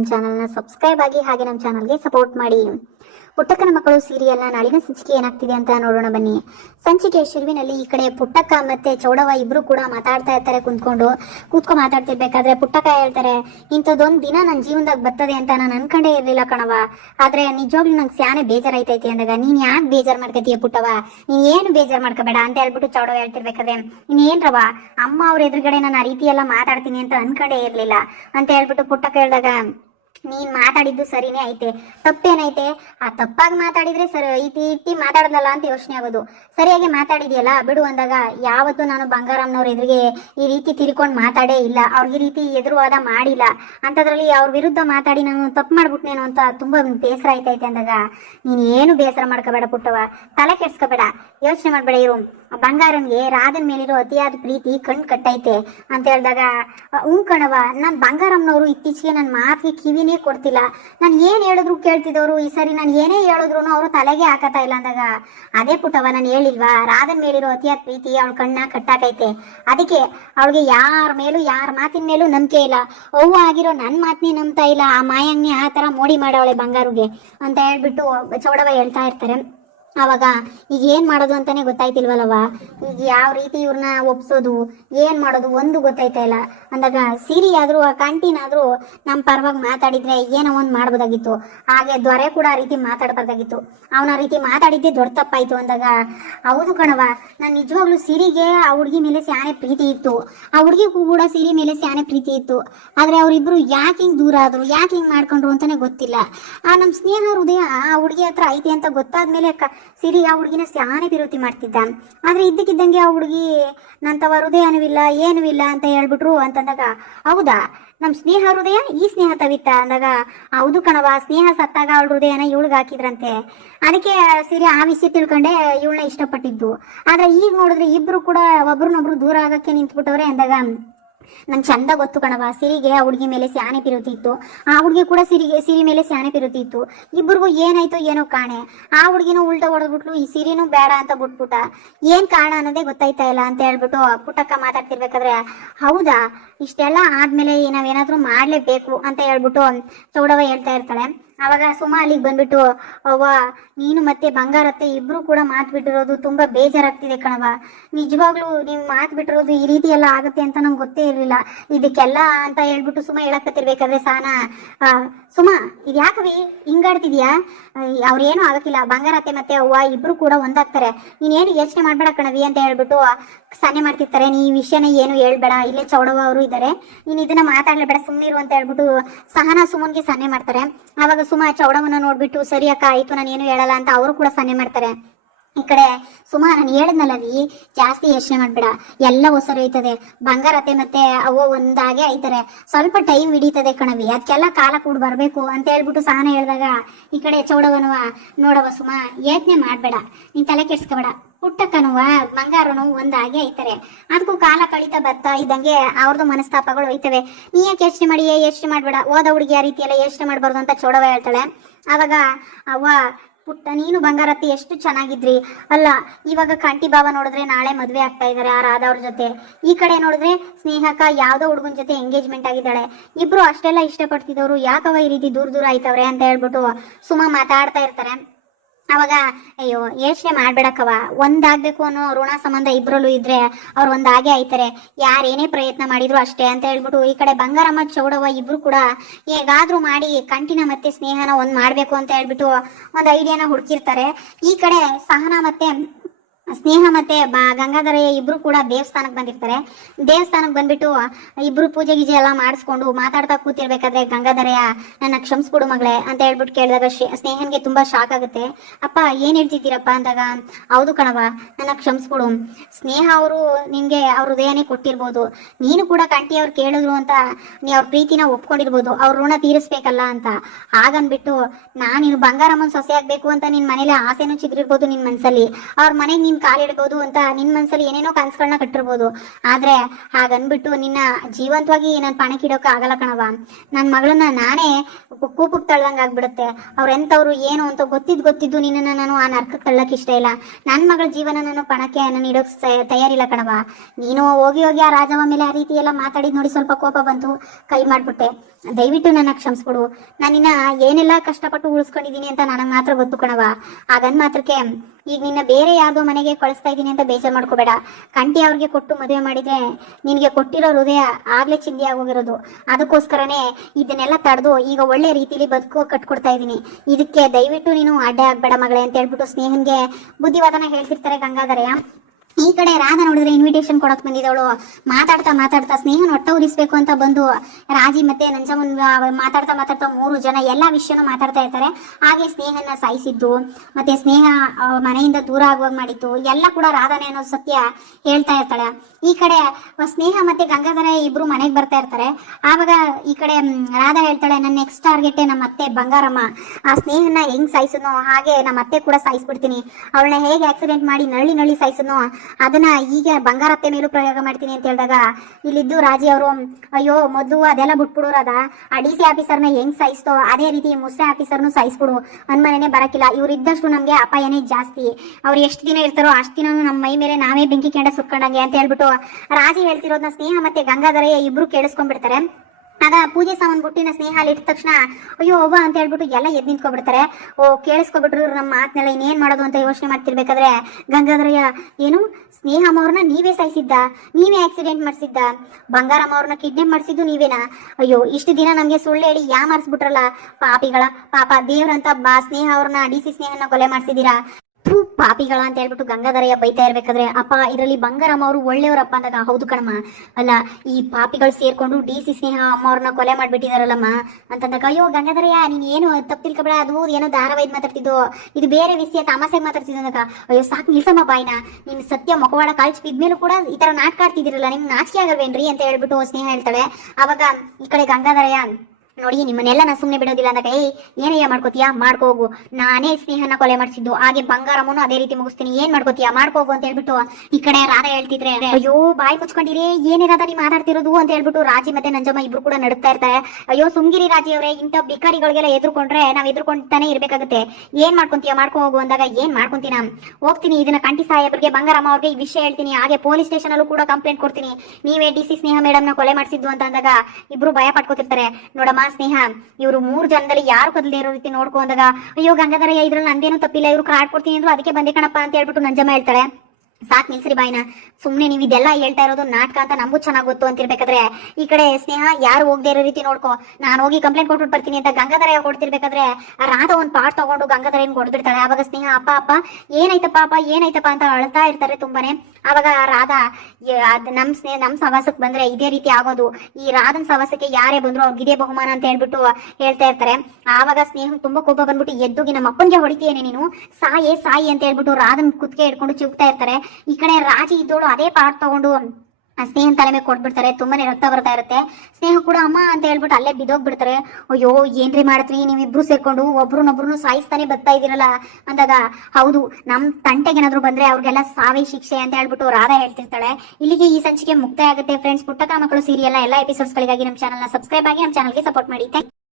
ನಮ್ಮ ಚಾನಲ್ನ ಸಬ್ಸ್ಕ್ರೈಬ್ ಆಗಿ ಹಾಗೆ ನಮ್ಮ ಚಾನಲ್ಗೆ ಸಪೋರ್ಟ್ ಮಾಡಿ. ಪುಟ್ಟಕ್ಕನ ಮಕ್ಕಳು ಸೀರಿಯಲ್ನ ನಾಳಿನ ಸಂಚಿಕೆ ಏನಾಗ್ತಿದೆ ಅಂತ ನೋಡೋಣ ಬನ್ನಿ. ಸಂಚಿಕೆ ಶುರುವಿನಲ್ಲಿ ಈ ಕಡೆ ಪುಟ್ಟಕ್ಕ ಮತ್ತೆ ಚೌಡವ ಇಬ್ರು ಕೂಡ ಮಾತಾಡ್ತಾ ಇರ್ತಾರೆ. ಕೂತ್ಕೊ ಮಾತಾಡ್ತಿರ್ಬೇಕಾದ್ರೆ ಪುಟ್ಟಕ್ಕ ಹೇಳ್ತಾರೆ, ಇಂಥದ್ದೊಂದು ದಿನ ನನ್ನ ಜೀವನದಾಗ ಬರ್ತದೆ ಅಂತ ನಾನು ಅನ್ಕೊಂಡೇ ಇರ್ಲಿಲ್ಲ ಕಣವ. ಆದ್ರೆ ನಿಜವಾಗ್ಲೂ ನಂಗೆ ಸ್ಯಾನೆ ಬೇಜಾರಾಯ್ತೈತಿ ಅಂದಾಗ, ನೀನ್ ಯಾಕೆ ಬೇಜಾರ್ ಮಾಡ್ಕತೀಯ ಪುಟ್ಟವ, ನೀನ್ ಏನು ಬೇಜಾರ್ ಮಾಡ್ಕೋಬೇಡ ಅಂತ ಹೇಳ್ಬಿಟ್ಟು ಚೌಡವ ಹೇಳ್ತಿರ್ಬೇಕಾದ್ರೆ, ನೀನ್ ಏನ್ರವ ಅಮ್ಮ ಅವ್ರ ಎದುರುಗಡೆ ನಾನು ಆ ರೀತಿ ಎಲ್ಲ ಮಾತಾಡ್ತೀನಿ ಅಂತ ಅನ್ಕೊಂಡೇ ಇರ್ಲಿಲ್ಲ ಅಂತ ಹೇಳ್ಬಿಟ್ಟು ಪುಟ್ಟಕ್ಕ ಹೇಳಿದಾಗ, ನೀನ್ ಮಾತಾಡಿದ್ದು ಸರಿನೇ ಐತೆ, ತಪ್ಪೇನೈತೆ, ಆ ತಪ್ಪಾಗಿ ಮಾತಾಡಿದ್ರೆ ಸರಿ ಇಟ್ಟಿ ಮಾತಾಡದಲ್ಲ ಅಂತ ಯೋಚನೆ ಆಗೋದು, ಸರಿಯಾಗಿ ಮಾತಾಡಿದ್ಯಲ್ಲ ಬಿಡು ಅಂದಾಗ, ಯಾವತ್ತೂ ನಾನು ಬಂಗಾರಮ್ಮನವ್ರ ಎದುರಿಗೆ ಈ ರೀತಿ ತಿರ್ಕೊಂಡು ಮಾತಾಡೇ ಇಲ್ಲ, ಅವ್ರಿಗೆ ಈ ರೀತಿ ಎದುರುವಾದ ಮಾಡಿಲ್ಲ, ಅಂಥದ್ರಲ್ಲಿ ಅವ್ರ ವಿರುದ್ಧ ಮಾತಾಡಿ ನಾನು ತಪ್ಪು ಮಾಡ್ಬಿಟ್ನೇನೋ ಅಂತ ತುಂಬಾ ಬೇಸರ ಆಯ್ತೈತೆ ಅಂದಾಗ, ನೀನ್ ಏನು ಬೇಸರ ಮಾಡ್ಕೋಬೇಡ ಪುಟ್ಟವ, ತಲೆ ಕೆಡ್ಸ್ಕೋಬೇಡ, ಯೋಚನೆ ಮಾಡ್ಬೇಡ ಇರು, ಬಂಗಾರನ್ಗೆ ರಾಧನ್ ಮೇಲಿರೋ ಅತಿಯಾದ ಪ್ರೀತಿ ಕಣ್ ಕಟ್ಟೈತೆ ಅಂತ ಹೇಳಿದಾಗ, ಕಣವ, ನಾನ್ ಬಂಗಾರಮ್ಮನವರು ಇತ್ತೀಚೆಗೆ ನನ್ನ ಮಾತಿಗೆ ಕಿವಿನೇ ಕೊಡ್ತಿಲ್ಲ, ನಾನು ಏನ್ ಹೇಳಿದ್ರು ಕೇಳ್ತಿದವರು, ಈ ಸರಿ ನಾನು ಏನೇ ಹೇಳಿದ್ರು ಅವರು ತಲೆಗೆ ಹಾಕತಾ ಇಲ್ಲ ಅಂದಾಗ, ಅದೇ ಪುಟ್ಟವ ನಾನು ಹೇಳಿಲ್ವಾ, ರಾಧನ್ ಮೇಲಿರೋ ಅತಿಯಾದ ಪ್ರೀತಿ ಅವಳ ಕಣ್ಣ ಕಟ್ಟಾಕೈತೆ, ಅದಕ್ಕೆ ಅವಳಿಗೆ ಯಾರ ಮಾತಿನ ಮೇಲೂ ನಂಬಿಕೆ ಇಲ್ಲ, ಅವ್ವ ಆಗಿರೋ ನನ್ನ ಮಾತನ್ನೇ ನಂಬ್ತಾ ಇಲ್ಲ, ಆ ಮಾಯಂಗ್ನೆ ಆ ತರ ಮೋಡಿ ಮಾಡವಳೆ ಬಂಗಾರುಗೆ ಅಂತ ಹೇಳ್ಬಿಟ್ಟು ಚೌಡವ ಹೇಳ್ತಾ ಇರ್ತಾರೆ. ಅವಾಗ ಈಗ ಏನ್ ಮಾಡೋದು ಅಂತಾನೆ ಗೊತ್ತಾಯ್ತಿಲ್ವಲ್ಲವ, ಈಗ ಯಾವ ರೀತಿ ಇವ್ರನ್ನ ಒಪ್ಸೋದು, ಏನ್ ಮಾಡೋದು ಒಂದು ಗೊತ್ತಾಯ್ತಾ ಇಲ್ಲ ಅಂದಾಗ, ಸಿರಿ ಆದ್ರೂ ಆ ಕಂಟೀನ್ ಆದ್ರೂ ನಮ್ಮ ಪರವಾಗಿ ಮಾತಾಡಿದ್ರೆ ಏನೋ ಒಂದ್ ಮಾಡ್ಬೋದಾಗಿತ್ತು, ಹಾಗೆ ದೊರೆ ಕೂಡ ಆ ರೀತಿ ಮಾತಾಡ್ಬಾರ್ದಾಗಿತ್ತು, ಅವನ ರೀತಿ ಮಾತಾಡಿದ್ದೆ ದೊಡ್ಡ ತಪ್ಪಾಯ್ತು ಅಂದಾಗ, ಹೌದು ಕಣವ, ನಾನು ನಿಜವಾಗ್ಲೂ ಸಿರಿಗೆ ಆ ಹುಡುಗಿ ಮೇಲೆ ಸ್ಯಾನೆ ಪ್ರೀತಿ ಇತ್ತು, ಆ ಹುಡುಗಿಗೂ ಕೂಡ ಸಿರಿ ಮೇಲೆ ಸ್ಯಾನೆ ಪ್ರೀತಿ ಇತ್ತು, ಆದ್ರೆ ಅವ್ರಿಬ್ರು ಯಾಕೆ ಹಿಂಗ್ ದೂರ ಆದ್ರು, ಯಾಕೆ ಹಿಂಗ್ ಮಾಡ್ಕೊಂಡ್ರು ಅಂತಾನೆ ಗೊತ್ತಿಲ್ಲ. ಆ ನಮ್ ಸ್ನೇಹ ಹೃದಯ ಆ ಹುಡುಗಿ ಹತ್ರ ಐತಿ ಅಂತ ಗೊತ್ತಾದ್ಮೇಲೆ ಸಿರಿ ಆ ಹುಡುಗಿನ ಸ್ಯಾನೆ ವಿರೋಧಿ ಮಾಡ್ತಿದ್ದ, ಆದ್ರೆ ಇದ್ದಕ್ಕಿದ್ದಂಗೆ ಆ ಹುಡುಗಿ ನಂತವ ಹೃದಯನೂ ಇಲ್ಲ ಏನೂ ಇಲ್ಲ ಅಂತ ಹೇಳ್ಬಿಟ್ರು ಅಂತಂದಾಗ, ಹೌದಾ ನಮ್ ಸ್ನೇಹ ಹೃದಯ ಈ ಸ್ನೇಹ ತವಿತ್ತ ಅಂದಾಗ, ಹೌದು ಕಣವ, ಸ್ನೇಹ ಸತ್ತಾಗ ಅವಳ ಹೃದಯನ ಇವಳಿಗೆ ಹಾಕಿದ್ರಂತೆ, ಅದಕ್ಕೆ ಸಿರಿ ಆ ವಿಷಯ ತಿಳ್ಕೊಂಡೆ ಇವಳನ್ನ ಇಷ್ಟಪಟ್ಟಿದ್ದು, ಆದ್ರೆ ಈಗ ನೋಡಿದ್ರೆ ಇಬ್ರು ಕೂಡ ಒಬ್ರನ್ನೊಬ್ರು ದೂರ ಆಗಕ್ಕೆ ನಿಂತ್ಬಿಟ್ಟವ್ರೆ ಅಂದಾಗ, ನಂಗೆ ಚಂದ ಗೊತ್ತು ಕಣವ, ಸಿರಿಗೆ ಆ ಹುಡುಗಿ ಮೇಲೆ ಸ್ಯಾನೆ ಪಿರುತಿ ಇತ್ತು, ಆ ಹುಡುಗಿ ಕೂಡ ಸಿರಿ ಮೇಲೆ ಸ್ಯಾನೆ ಪಿರುತಿ ಇತ್ತು, ಇಬ್ಬರಿಗೂ ಏನಾಯ್ತೋ ಏನೋ ಕಾಣೆ, ಆ ಹುಡುಗಿನೂ ಉಲ್ಟಾ ಹೊಡೆದ್ಬಿಟ್ಲು, ಈ ಸಿರಿನೂ ಬೇಡ ಅಂತ ಬಿಟ್ಬಿಟ್ಟ, ಏನ್ ಕಾರಣ ಅನ್ನೋದೇ ಗೊತ್ತಾಯ್ತಾ ಇಲ್ಲ ಅಂತ ಹೇಳ್ಬಿಟ್ಟು ಪುಟ್ಟಕ್ಕ ಮಾತಾಡ್ತಿರ್ಬೇಕಾದ್ರೆ, ಹೌದಾ ಇಷ್ಟೆಲ್ಲ ಆದ್ಮೇಲೆ ನಾವೇನಾದ್ರೂ ಮಾಡ್ಲೇಬೇಕು ಅಂತ ಹೇಳ್ಬಿಟ್ಟು ಚೌಡವ ಹೇಳ್ತಾ ಇರ್ತಾಳೆ. ಅವಾಗ ಸುಮಾ ಅಲ್ಲಿಗೆ ಬಂದ್ಬಿಟ್ಟು, ಅವ್ವ ನೀನು ಮತ್ತೆ ಬಂಗಾರತ್ತೆ ಇಬ್ರು ಕೂಡ ಮಾತು ಬಿಟ್ಟಿರೋದು ತುಂಬಾ ಬೇಜಾರಾಗ್ತಿದೆ ಕಣವ, ನಿಜವಾಗ್ಲೂ ನೀವು ಮಾತು ಬಿಟ್ಟಿರೋದು ಈ ರೀತಿ ಎಲ್ಲ ಆಗುತ್ತೆ ಅಂತ ನಂಗೆ ಗೊತ್ತೇ ಇರಲಿಲ್ಲ, ಇದಕ್ಕೆಲ್ಲ ಅಂತ ಹೇಳ್ಬಿಟ್ಟು ಸುಮಾ ಹೇಳಕತ್ತಿರ್ಬೇಕಾದ್ರೆ ಸಾನಾ, ಸುಮಾ ಇದ್ಯಾಕವಿ ಹಿಂಗಾಡ್ತಿದ್ಯಾ, ಅವ್ರೇನು ಆಗಕ್ಕಿಲ್ಲ, ಬಂಗಾರತ್ತೆ ಮತ್ತೆ ಅವ್ವ ಇಬ್ರು ಕೂಡ ಒಂದಾಗ್ತಾರೆ, ನೀನೇನು ಯೋಚನೆ ಮಾಡ್ಬೇಡ ಕಣವಿ ಅಂತ ಹೇಳ್ಬಿಟ್ಟು ಸನ್ನೆ ಮಾಡ್ತಿರ್ತಾರೆ. ನೀ ಈ ವಿಷಯನ ಏನು ಹೇಳ್ಬೇಡ, ಇಲ್ಲೇ ಚೌಡವ ಅವರು ಇದ್ದಾರೆ, ನೀನ್ ಇದನ್ನ ಮಾತಾಡ್ಲೇಬೇಡ ಸುಮ್ಮನಿರು ಅಂತ ಹೇಳ್ಬಿಟ್ಟು ಸಹನಾ ಸುಮನ್ಗೆ ಸನ್ನೆ ಮಾಡ್ತಾರೆ. ಆವಾಗ ಸುಮಾ ಚೌಡವನ್ನ ನೋಡ್ಬಿಟ್ಟು, ಸರಿ ಅಕ್ಕ ಆಯ್ತು ನಾನು ಏನು ಹೇಳಲ್ಲ ಅಂತ ಅವರು ಕೂಡ ಸನ್ನೆ ಮಾಡ್ತಾರೆ. ಈ ಕಡೆ ಸುಮಾ, ನಾನು ಹೇಳಿದ್ನಲ್ಲವಿ, ಜಾಸ್ತಿ ಯೋಚನೆ ಮಾಡ್ಬೇಡ, ಎಲ್ಲ ಹೊಸರು ಐತದೆ, ಬಂಗಾರತ್ತೆ ಮತ್ತೆ ಅವ್ವ ಒಂದಾಗೆ ಐತಾರೆ, ಸ್ವಲ್ಪ ಟೈಮ್ ಹಿಡಿತದೆ ಕಣವಿ, ಅದಕ್ಕೆಲ್ಲ ಕಾಲ ಕೂಡ ಬರ್ಬೇಕು ಅಂತ ಹೇಳ್ಬಿಟ್ಟು ಸಹನ ಹೇಳಿದಾಗ, ಈ ಕಡೆ ಚೌಡವನವ, ನೋಡವ ಸುಮಾ ಯೋಚನೆ ಮಾಡ್ಬೇಡ, ನೀನ್ ತಲೆ ಕೆಡ್ಸ್ಕೊಬೇಡ, ಪುಟ್ಟಕ್ಕನುವ ಬಂಗಾರನು ಒಂದಾಗೆ ಐತಾರೆ, ಅದಕ್ಕೂ ಕಾಲ ಕಳೀತಾ ಬರ್ತಾ ಇದ್ದಂಗೆ ಅವ್ರದ್ದು ಮನಸ್ತಾಪಗಳು ಐತವೆ, ನೀ ಯಾಕೆ ಯೋಚನೆ ಮಾಡ್ಬೇಡ, ಓದ ಹುಡುಗಿ ಆ ರೀತಿ ಎಲ್ಲ ಯೋಚನೆ ಮಾಡ್ಬಾರ್ದು ಅಂತ ಚೌಡವ ಹೇಳ್ತಾಳೆ. ಆವಾಗ ಅವ್ವ, ಪುಟ್ಟ ನೀನು ಬಂಗಾರತ್ತಿ ಎಷ್ಟು ಚೆನ್ನಾಗಿದ್ರಿ ಅಲ್ಲ, ಇವಾಗ ಕಂಟಿ ಬಾವ ನೋಡಿದ್ರೆ ನಾಳೆ ಮದ್ವೆ ಆಗ್ತಾ ಇದಾರೆ ಆ ರಾಧಾ ಅವ್ರ ಜೊತೆ, ಈ ಕಡೆ ನೋಡಿದ್ರೆ ಸ್ನೇಹಕ್ಕ ಯಾವ್ದೋ ಹುಡುಗನ ಜೊತೆ ಎಂಗೇಜ್ಮೆಂಟ್ ಆಗಿದ್ದಾಳೆ, ಇಬ್ರು ಅಷ್ಟೆಲ್ಲ ಇಷ್ಟಪಡ್ತಿದವ್ರು ಯಾಕವ ಈ ರೀತಿ ದೂರ ಆಯ್ತವ್ರೆ ಅಂತ ಹೇಳ್ಬಿಟ್ಟು ಸುಮಾ ಮಾತಾಡ್ತಾ ಇರ್ತಾರೆ. ಅವಾಗ, ಅಯ್ಯೋ ಯೋಚನೆ ಮಾಡ್ಬೇಡಕ್ಕವ, ಒಂದಾಗ್ಬೇಕು ಅನ್ನೋ ಋಣ ಸಂಬಂಧ ಇಬ್ರಲ್ಲೂ ಇದ್ರೆ ಅವ್ರು ಒಂದಾಗೆ ಆಯ್ತಾರೆ, ಯಾರೇನೇ ಪ್ರಯತ್ನ ಮಾಡಿದ್ರು ಅಷ್ಟೇ ಅಂತ ಹೇಳ್ಬಿಟ್ಟು ಈ ಕಡೆ ಬಂಗಾರಮ್ಮ ಚೌಡವ ಇಬ್ರು ಕೂಡ ಹೇಗಾದ್ರೂ ಮಾಡಿ ಕಂಟಿನ ಮತ್ತೆ ಸ್ನೇಹನ ಒಂದ್ ಮಾಡ್ಬೇಕು ಅಂತ ಹೇಳ್ಬಿಟ್ಟು ಒಂದ್ ಐಡಿಯಾನ ಹುಡುಕಿರ್ತಾರೆ. ಈ ಕಡೆ ಸಹನಾ ಮತ್ತೆ ಸ್ನೇಹ ಮತ್ತೆ ಗಂಗಾಧರಯ್ಯ ಇಬ್ರು ಕೂಡ ದೇವಸ್ಥಾನಕ್ಕೆ ಬಂದಿರ್ತಾರೆ. ದೇವಸ್ಥಾನಕ್ಕೆ ಬಂದ್ಬಿಟ್ಟು ಇಬ್ರು ಪೂಜೆ ಗೀಜೆ ಎಲ್ಲ ಮಾಡಿಸ್ಕೊಂಡು ಮಾತಾಡ್ತಾ ಕೂತಿರ್ಬೇಕಾದ್ರೆ ಗಂಗಾಧರಯ್ಯ, ನನ್ನ ಕ್ಷಮಿಸ್ಬಿಡು ಮಗಳೇ ಅಂತ ಹೇಳ್ಬಿಟ್ಟು ಕೇಳಿದಾಗ ಸ್ನೇಹನ್ಗೆ ತುಂಬಾ ಶಾಕ್ ಆಗುತ್ತೆ. ಅಪ್ಪ ಏನ್ ಹೇಳ್ತಿದ್ದೀರಪ್ಪ ಅಂದಾಗ, ಹೌದು ಕಣವ ನನ್ನ ಕ್ಷಮಿಸ್ಬಿಡು, ಸ್ನೇಹ ಅವರು ನಿಮ್ಗೆ ಅವ್ರ ಹೃದಯನೇ ಕೊಟ್ಟಿರ್ಬೋದು, ನೀನು ಕೂಡ ಕಂಟಿ ಅವ್ರು ಕೇಳಿದ್ರು ಅಂತ ನೀ ಅವ್ರ ಪ್ರೀತಿನ ಒಪ್ಕೊಂಡಿರ್ಬೋದು, ಅವ್ರ ಋಣ ತೀರಿಸ್ಬೇಕಲ್ಲ ಅಂತ, ಹಾಗನ್ಬಿಟ್ಟು ನೀನು ಬಂಗಾರಮ್ಮನ್ ಸೊಸೆ ಆಗ್ಬೇಕು ಅಂತ ನಿನ್ ಮನೇಲಿ ಆಸೆನೂ ಚಿದ್ರಿರ್ಬೋದು ನಿನ್ ಮನ್ಸಲ್ಲಿ, ಅವ್ರ ಮನೆಗೆ ನೀನ್ ಕಾಲಿಡ್ಬೋದು ಅಂತ ನಿನ್ ಮನ್ಸಲ್ಲಿ ಏನೇನೋ ಕನ್ಸುಗಳನ್ನ ಕಟ್ಟಿರ್ಬೋದು. ಆದ್ರೆ ಹಾಗನ್ಬಿಟ್ಟು ನಿನ್ನ ಜೀವಂತವಾಗಿ ನಾನು ಪಣಕ್ಕಿಡೋಕೆ ಆಗಲ್ಲ ಕಣವ. ನನ್ನ ಮಗಳನ್ನ ನಾನೇ ಕೂಪಕ್ಕೆ ತಳ್ದಂಗೆ ಆಗ್ಬಿಡುತ್ತೆ. ಅವ್ರೆಂತವ್ರು ಏನು ಅಂತ ಗೊತ್ತಿದ್ದು ನಿನ್ನನ್ನು ನಾನು ಆ ನರ್ಕಕ್ಕೆ ತಳ್ಳಕ್ಕೆ ಇಷ್ಟ ಇಲ್ಲ. ನನ್ನ ಮಗಳ ಜೀವನ ನಾನು ಪಣಕ್ಕೆ ನಾನು ಇಡೋಕೆ ತಯಾರಿಲ್ಲ ಕಣವ. ನೀನು ಹೋಗಿ ಆ ರಾಜವ ಮೇಲೆ ಆ ರೀತಿ ಎಲ್ಲ ಮಾತಾಡಿದ್ ನೋಡಿ ಸ್ವಲ್ಪ ಕೋಪ ಬಂತು, ಕೈ ಮಾಡ್ಬಿಟ್ಟೆ. ದಯವಿಟ್ಟು ನನ್ನ ಕ್ಷಮಿಸ್ಬಿಡು. ನಾನಿನ್ನ ಏನೆಲ್ಲ ಕಷ್ಟಪಟ್ಟು ಉಳಿಸ್ಕೊಂಡಿದ್ದೀನಿ ಅಂತ ನನಗೆ ಮಾತ್ರ ಗೊತ್ತು ಕಣವ. ಹಾಗಂದ್ ಮಾತ್ರಕ್ಕೆ ಈಗ ನಿನ್ನ ಬೇರೆ ಯಾವ್ದೋ ಮನೆಗೆ ಕಳಿಸ್ತಾ ಇದ್ದೀನಿ ಅಂತ ಬೇಜಾರು ಮಾಡ್ಕೋಬೇಡ. ಕಂಟಿ ಅವ್ರಿಗೆ ಕೊಟ್ಟು ಮದುವೆ ಮಾಡಿದ್ರೆ ನಿನಗೆ ಕೊಟ್ಟಿರೋ ಹೃದಯ ಆಗ್ಲೇ ಚಿಂದಿ ಆಗೋಗಿರೋದು. ಅದಕ್ಕೋಸ್ಕರನೇ ಇದನ್ನೆಲ್ಲ ತಡೆದು ಈಗ ಒಳ್ಳೆ ರೀತಿಲಿ ಕಟ್ಕೊಡ್ತಾ ಇದ್ದೀನಿ. ಇದಕ್ಕೆ ದಯವಿಟ್ಟು ನೀನು ಅಡ್ಡ ಆಗ್ಬೇಡ ಮಗಳೇ ಅಂತ ಹೇಳ್ಬಿಟ್ಟು ಸ್ನೇಹನ್ಗೆ ಬುದ್ಧಿವಾದನ ಹೇಳ್ತಿರ್ತಾರೆ ಗಂಗಾಧರಯ್ಯ. ಈ ಕಡೆ ರಾಧಾ ನೋಡಿದ್ರೆ ಇನ್ವಿಟೇಷನ್ ಕೊಡಕ್ ಬಂದಿದ್ದವಳು ಮಾತಾಡ್ತಾ ಸ್ನೇಹನ ಹೊಟ್ಟ ಉರಿಸ್ಬೇಕು ಅಂತ ಬಂದು ರಾಜಿ ಮತ್ತೆ ನಂಜಮ್ಮನ್ ಮಾತಾಡ್ತಾ 3 ಜನ ಎಲ್ಲಾ ವಿಷಯನೂ ಮಾತಾಡ್ತಾ ಇರ್ತಾರೆ. ಹಾಗೆ ಸ್ನೇಹನ ಸಾಯಿಸಿದ್ದು ಮತ್ತೆ ಸ್ನೇಹ ಮನೆಯಿಂದ ದೂರ ಆಗುವಾಗ ಮಾಡಿದ್ದು ಎಲ್ಲ ಕೂಡ ರಾಧಾನೇ ಅನ್ನೋ ಸತ್ಯ ಹೇಳ್ತಾ ಇರ್ತಾಳೆ. ಈ ಕಡೆ ಸ್ನೇಹ ಮತ್ತೆ ಗಂಗಾಧರ ಇಬ್ರು ಮನೆಗೆ ಬರ್ತಾ ಇರ್ತಾರೆ. ಆವಾಗ ಈ ಕಡೆ ರಾಧಾ ಹೇಳ್ತಾಳೆ, ನನ್ನ ನೆಕ್ಸ್ಟ್ ಟಾರ್ಗೆಟ್ ನಮ್ಮ ಅತ್ತೆ ಬಂಗಾರಮ್ಮ. ಆ ಸ್ನೇಹನ ಹೆಂಗ್ ಸಾಯಿಸನೋ ಹಾಗೆ ನಮ್ಮ ಅತ್ತೆ ಕೂಡ ಸಾಯಿಸ್ಬಿಡ್ತೀನಿ. ಅವಳನ್ನ ಹೇಗೆ ಆಕ್ಸಿಡೆಂಟ್ ಮಾಡಿ ನಳ್ಳಿ ಸಾಯಿಸನೋ ಅದನ್ನ ಈಗ ಬಂಗಾರತ್ತೆ ಮೇಲೂ ಪ್ರಯೋಗ ಮಾಡ್ತೀನಿ ಅಂತ ಹೇಳಿದಾಗ ಇಲ್ಲಿದ್ದು ರಾಜಿ ಅವರು, ಅಯ್ಯೋ ಮೊದಲು ಅದೆಲ್ಲ ಬಿಟ್ಬಿಡೋರದ ಆ DC ಆಫೀಸರ್ನ ಹೆಂಗ್ ಸಾಯಿಸ್ತೋ ಅದೇ ರೀತಿ ಮುಸ್ರೆ ಆಫೀಸರ್ನು ಸಾಯಿಸ್ಬಿಡು. ಅನ್ಮನೇನೆ ಬರಕಿಲ್ಲ. ಇವ್ರು ಇದ್ದಷ್ಟು ನಮ್ಗೆ ಅಪಾಯನೇ ಜಾಸ್ತಿ. ಅವ್ರು ಎಷ್ಟು ದಿನ ಇರ್ತಾರೋ ಅಷ್ಟು ದಿನ ನಮ್ಮ ಮೈ ಮೇಲೆ ನಾವೇ ಬೆಂಕಿ ಕೆಂಡ ಸುಟ್ಕೊಂಡಂಗೆ ಅಂತ ಹೇಳ್ಬಿಟ್ಟು ರಾಜಿ ಹೇಳ್ತಿರೋದನ್ನ ಸ್ನೇಹ ಮತ್ತೆ ಗಂಗಾಧರಯ್ಯ ಇಬ್ರು ಕೇಳಿಸ್ಕೊಂಡ್ಬಿಡ್ತಾರೆ. ಆಗ ಪೂಜೆ ಸಾಮಾನು ಬುಟ್ಟಿನ ಸ್ನೇಹ ಅಲ್ಲಿ ಇಟ್ಟ ತಕ್ಷಣ ಅಯ್ಯೋ ಒಬ್ಬ ಅಂತ ಹೇಳ್ಬಿಟ್ಟು ಎಲ್ಲ ಎದ್ದು ನಿಂತ್ಕೊಬಿಡ್ತಾರೆ. ಕೇಳಿಸ್ಕೊಬಿಟ್ರು ನಮ್ಮ ಮಾತನ್ನೆಲ್ಲ ಇನ್ನೇನ್ ಮಾಡೋದು ಅಂತ ಯೋಚನೆ ಮಾಡ್ತಿರ್ಬೇಕಾದ್ರೆ ಗಂಗಾಧರಯ್ಯ, ಏನು ಸ್ನೇಹಮ್ಮ ಅವ್ರನ್ನ ನೀವೇ ಸಾಯಿಸಿದ್ದ, ನೀವೇ ಆಕ್ಸಿಡೆಂಟ್ ಮಾಡಿಸಿದ್ದ, ಬಂಗಾರಮ್ಮ ಅವ್ರನ್ನ ಕಿಡ್ನಾಪ್ ಮಾಡಿಸಿದ್ದು ನೀವೇನಾ? ಅಯ್ಯೋ ಇಷ್ಟು ದಿನ ನಮ್ಗೆ ಸುಳ್ಳು ಹೇಳಿ ಮಾರಿಸ್ಬಿಟ್ರಲ್ಲ ಪಾಪಿಗಳ. ಪಾಪ ದೇವ್ರಂತ ಸ್ನೇಹ ಅವ್ರನ್ನ DC ಸ್ನೇಹನ ಕೊಲೆ ಮಾಡಿಸಿದೀರಾ, ಪಾಪಿಗಳ ಅಂತ ಹೇಳ್ಬಿಟ್ಟು ಗಂಗಾಧರಯ್ಯ ಬೈತಾ ಇರ್ಬೇಕಾದ್ರೆ, ಅಪ್ಪ ಇದರಲ್ಲಿ ಬಂಗಾರಮ್ಮ ಅವರು ಒಳ್ಳೆಯವರಪ್ಪ ಅಂದಾಗ, ಹೌದು ಕಣಮ್ಮ, ಅಲ್ಲ ಈ ಪಾಪಿಗಳು ಸೇರ್ಕೊಂಡು DC ಸ್ನೇಹ ಅಮ್ಮ ಅವ್ರನ್ನ ಕೊಲೆ ಮಾಡ್ಬಿಟ್ಟಿದಾರಲ್ಲಮ್ಮ ಅಂತಂದಾಗ, ಅಯ್ಯೋ ಗಂಗಾಧರಯ್ಯ ನೀನ್ ಏನು ತಪ್ಪು ತಿಳ್ಕೊಬೇಡ, ಅದು ಏನೋ ಧಾರಾವಾಹಿದ್ ಮಾತಾಡ್ತಿದ್ದು, ಇದು ಬೇರೆ ವಿಷಯ ತಮಾಸೆಗೆ ಮಾತಾಡ್ತಿದ್ದು ಅಂದಾಗ, ಅಯ್ಯೋ ಸಾಕು ನಿಲ್ಸಮ್ಮ ಬಾಯ್ನ, ನಿನ್ ಸತ್ಯ ಮೊಕವಾಡ ಕಾಲ್ಚಿ ಬಿದ್ಮೇಲೂ ಕೂಡ ಈ ತರ ನಾಟಕ ಆಡ್ತಿದಿರಲ್ಲ, ನಿಮ್ಗೆ ನಾಚಿಕೆ ಆಗಲ್ವೇನ್ರಿ ಅಂತ ಹೇಳ್ಬಿಟ್ಟು ಸ್ನೇಹ ಹೇಳ್ತಾಳೆ. ಅವಾಗ ಈ ಕಡೆ ಗಂಗಾಧರಯ್ಯ, ನೋಡಿ ನಿಮ್ಮನ್ನೆಲ್ಲ ನಾ ಸುಮ್ಮನೆ ಬಿಡೋದಿಲ್ಲ ಅಂದಾಗ, ಏನಯ್ಯ ಮಾಡ್ಕೋತೀಯಾ ಮಾಡ್ಕೋಗು, ನಾನೇ ಸ್ನೇಹನ ಕೊಲೆ ಮಾಡಿಸಿದ್ದು, ಹಾಗೆ ಬಂಗಾರಮ್ಮನು ಅದೇ ರೀತಿ ಮುಗಿಸ್ತೀನಿ, ಏನ್ ಮಾಡ್ಕೋತೀಯಾ ಮಾಡ್ಕೋಗು ಅಂತ ಹೇಳ್ಬಿಟ್ಟು ಈ ಕಡೆ ರಾಧಾ ಹೇಳ್ತಿದ್ರೆ, ಅಯ್ಯೋ ಬಾಯಿ ಮುಚ್ಕೊಂಡಿರಿ ಏನಿರದ ನೀ ಮಾತಾಡ್ತಿರೋದು ಅಂತ ಹೇಳ್ಬಿಟ್ಟು ರಾಜಿ ಮತ್ತೆ ನಂಜಮ್ಮ ಇಬ್ರು ಕೂಡ ನಡುತ್ತಾ ಇರ್ತಾರೆ. ಅಯ್ಯೋ ಸುಮ್ಗಿರಿ ರಾಜಿ ಅವರೇ, ಇಂಥ ಬಿಕಾರಿಗಳಿಗೆಲ್ಲ ಎದುರ್ಕೊಂಡ್ರೆ ನಾವ್ ಎದುರ್ಕೊಂತಾನೆ ಇರ್ಬೇಕಾಗುತ್ತೆ, ಏನ್ ಮಾಡ್ಕೊಂತೀಯ ಮಾಡ್ಕೊ ಹೋಗು ಅಂದಾಗ, ಏನ್ ಮಾಡ್ಕೊಂತೀನ ಹೋಗ್ತೀನಿ, ಇದನ್ನ ಕಂಟಿ ಸಾಹೇಬ್ರಿಗೆ ಬಂಗಾರಮ್ಮ ಅವ್ರಿಗೆ ಈ ವಿಷಯ ಹೇಳ್ತೀನಿ, ಹಾಗೆ ಪೊಲೀಸ್ ಸ್ಟೇಷನ್ ಅಲ್ಲೂ ಕೂಡ ಕಂಪ್ಲೇಂಟ್ ಕೊಡ್ತೀನಿ, ನೀವೇ DC ಸ್ನೇಹ ಮೇಡಮ್ ನ ಕೊಲೆ ಮಾಡಿಸಿದ್ದು ಅಂತ ಅಂದಾಗ ಇಬ್ರು ಭಯ ಪಡ್ಕೋತಿರ್ತಾರೆ. ನೋಡಮ್ಮ ಸ್ನೇಹ, ಇವರು 3 ಜನದಲ್ಲಿ ಯಾರು ಕದಲೇ ಇರೋ ರೀತಿ ನೋಡ್ಕೊ ಅಂದಾಗ, ಅಯ್ಯೋ ಗಂಗಾಧರಯ್ಯ ಇದ್ರಲ್ಲಿ ನಂದೇನು ತಪ್ಪಿಲ್ಲ, ಇವ್ರು ಕಾರ್ಡ್ ಕೊಡ್ತೀನಿ ಅಂದ್ರು ಅದಕ್ಕೆ ಬಂದೆ ಕಣಪ್ಪ ಅಂತ ಹೇಳ್ಬಿಟ್ಟು ನಂಜಮ್ಮ ಹೇಳ್ತಾಳೆ. ಸಾಕ್ ನಿಲ್ಸ್ರಿ ಬಾಯ್ನ, ಸುಮ್ನೆ ನೀವು ಇದೆಲ್ಲ ಹೇಳ್ತಾ ಇರೋದು ನಾಟಕ ಅಂತ ನಮಗೂ ಚೆನ್ನಾಗಿ ಗೊತ್ತು ಅಂತಿರ್ಬೇಕಾದ್ರೆ ಈ ಕಡೆ ಸ್ನೇಹ ಯಾರು ಹೋಗದೆ ಇರೋ ರೀತಿ ನೋಡ್ಕೊ, ನಾನು ಹೋಗಿ ಕಂಪ್ಲೇಂಟ್ ಕೊಟ್ಬಿಟ್ಟು ಬರ್ತೀನಿ ಅಂತ ಗಂಗಾಧರಯ್ಯ ಕೊಡ್ತಿರ್ಬೇಕಾದ್ರೆ ರಾಧಾ ಒಂದ್ ಪಾಟ್ ತಗೊಂಡು ಗಂಗಾಧರಯ್ಯನ್ ಕೊಡ್ಬಿಡ್ತಾಳೆ. ಆವಾಗ ಸ್ನೇಹ ಅಪ್ಪ ಏನಾಯ್ತಪ್ಪ ಅಂತ ಅಳ್ತಾ ಇರ್ತಾರೆ ತುಂಬಾನೇ. ಆವಾಗ ರಾಧಾ, ನಮ್ ಸವಾಸಕ್ಕೆ ಬಂದ್ರೆ ಇದೇ ರೀತಿ ಆಗೋದು, ಈ ರಾಧನ್ ಸವಾಸಕ್ಕೆ ಯಾರೇ ಬಂದ್ರು ಅವ್ರಿಗೆ ಇದೇ ಬಹುಮಾನ ಅಂತ ಹೇಳ್ಬಿಟ್ಟು ಹೇಳ್ತಾ ಇರ್ತಾರೆ. ಆವಾಗ ಸ್ನೇಹ ತುಂಬಾ ಕೋಪ ಬಂದ್ಬಿಟ್ಟು, ಎದ್ದುಗಿ ನಮ್ಮ ಅಪ್ಪನ್ಗೆ ಹೊಡಿತೀಯೇನೆ ನೀನು, ಸಾಯಿ ಅಂತ ಹೇಳ್ಬಿಟ್ಟು ರಾಧನ್ ಕುತ್ತಿಗೆ ಹಿಡ್ಕೊಂಡು ಚಿವುಕ್ತಾ ಇರ್ತಾರೆ. ಈ ಕಡೆ ರಾಜಿ ಇದ್ದೋಳು ಅದೇ ಪಾಟ್ ತಗೊಂಡು ಸ್ನೇಹನ್ ತಲೆ ಮೇಲೆ ಕೊಟ್ಬಿಡ್ತಾರೆ. ತುಂಬಾನೇ ರಕ್ತ ಬರ್ತಾ ಇರುತ್ತೆ. ಸ್ನೇಹ ಕೂಡ ಅಮ್ಮ ಅಂತ ಹೇಳ್ಬಿಟ್ಟು ಅಲ್ಲೇ ಬಿದ್ದೋಗ್ಬಿಡ್ತಾರೆ. ಅಯ್ಯೋ ಏನ್ರಿ ಮಾಡ್ತ್ರಿ ನೀವಿಬ್ರು ಸೇರ್ಕೊಂಡು ಒಬ್ರನ್ನೊಬ್ರು ಸಾಯಿಸ್ತಾನೆ ಬರ್ತಾ ಇದೀರಲ್ಲ ಅಂದಾಗ, ಹೌದು ನಮ್ ತಂಟೆಗೇನಾದ್ರು ಬಂದ್ರೆ ಅವ್ರಿಗೆಲ್ಲ ಸಾವೇ ಶಿಕ್ಷೆ ಅಂತ ಹೇಳ್ಬಿಟ್ಟು ರಾಧಾ ಹೇಳ್ತಿರ್ತಾಳೆ. ಇಲ್ಲಿಗೆ ಈ ಸಂಚಿಕೆ ಮುಕ್ತಾಯ ಆಗುತ್ತೆ ಫ್ರೆಂಡ್ಸ್. ಪುಟ್ಟಕ್ಕ ಮಕ್ಕಳು ಸೀರಿಯಲ್ ಎಲ್ಲ ಎಪಿಸೋಡ್ಸ್ ಗಳಿಗಾಗಿ ನಮ್ಮ ಚಾನಲ್ ನ ಸಬ್ಸ್ಕ್ರೈಬ್ ಆಗಿ ನಮ್ಮ ಚಾನಲ್ಗೆ ಸಪೋರ್ಟ್ ಮಾಡಿ.